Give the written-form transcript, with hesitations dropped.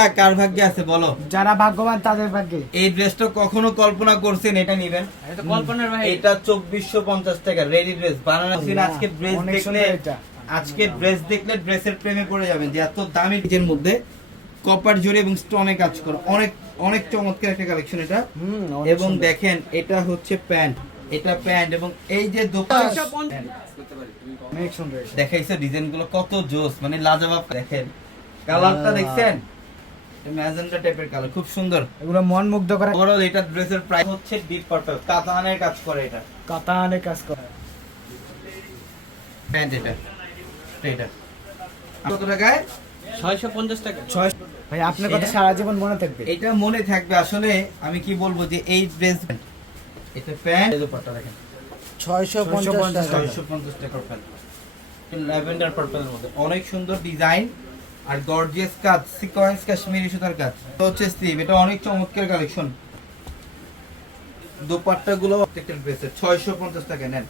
ড্রেসটা কার ভাগ্যে আছে বলো? যারা ভাগ্যবান তাদের ভাগ্যে। এই ড্রেসটা কখনো কল্পনা করছেন এটা নেবেন? এটা কল্পনার ভাই। এটা 2450 টাকা রেডি ড্রেস বানানো ছিল। আজকে ড্রেস অনেক দেখলে সুন্দর এটা। আজকে ড্রেস দেখলে ড্রেসের প্রেমে পড়ে যাবেন যে এত দামি ডিজাইনের মধ্যে কপার জড়ি এবং স্টোনে কাজ করা অনেক অনেক চমৎকার একটা কালেকশন এটা। অনেক এবং সুন্দর। দেখেন এটা হচ্ছে প্যান্ট, এটা প্যান্ট এবং এই যে দোপাট্টা 650 অনেক সুন্দর এটা। দেখাইছে ডিজাইন গুলো কত জোস, মানে লাজবাব। দেখেন কালারটা দেখছেন, ম্যাজেন্টা টাইপের কালার, খুব সুন্দর। এগুলো মন মুগ্ধ করে। ওভারঅল এটা ড্রেসের প্রাইস হচ্ছে ডিপ পার্পল, কাতানের কাজ করে এটা কাতানে কাজ করে। প্যান্ট। এটা এটা কত টাকায়? 650 টাকা। ভাই আপনার কথা সারা জীবন মনে থাকবে। এটা মনে থাকবে। আসলে আমি কি বলবো যে এই ড্রেস, এটা প্যান্ট, এই দোপাট্টা দেখেন 650 টাকা। 650 টাকার প্যান্ট, ল্যাভেন্ডার পার্পলের মধ্যে অনেক সুন্দর ডিজাইন আর গর্জিয়াস কাজ, সিকোয়েন্স কাশ্মীরি সুতার কাজ। তো হচ্ছে স্লিভ, এটা অনেক চমৎকার কালেকশন। দোপাট্টা গুলো প্রত্যেকটা ড্রেসের 650 টাকা নেন।